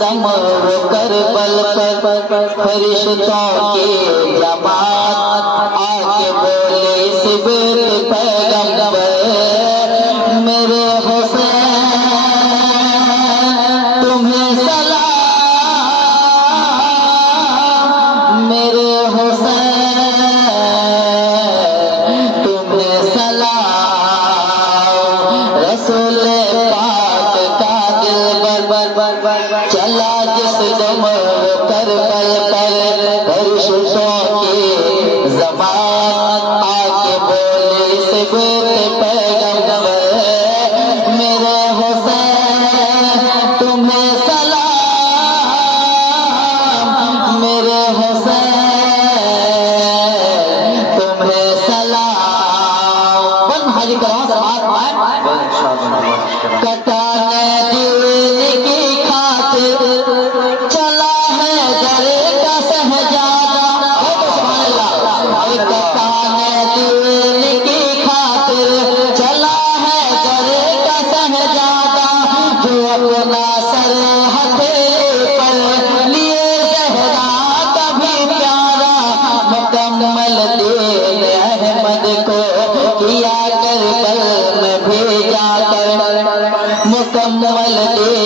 دم وہ کربل پر فرشتوں کی جماعت آکے بولے اس بیت پیغمبر میرے حسین تمہیں سلام، میرے حسین تمہیں سلام۔ رسول پاک کا دل بر چلا جس دم کربل پر فرشتوں کی زبان آکے بولے اس بیت پیغمبر میرے حسین تمہیں سلام، میرے حسین تمہیں سلام۔ بن حاجی کرام سماعت مائن کٹانے دل کی خاطر چلا ہے در کا سہجادہ، سبحان اللہ۔ کٹانے دل کی خاطر چلا ہے در کا سہجادہ، جو اپنا سر ہتھے پر لیے زہرا کبھی پیارا، مکمل دین احمد کو کیا کربل میں بھیجا کر، مکمل دین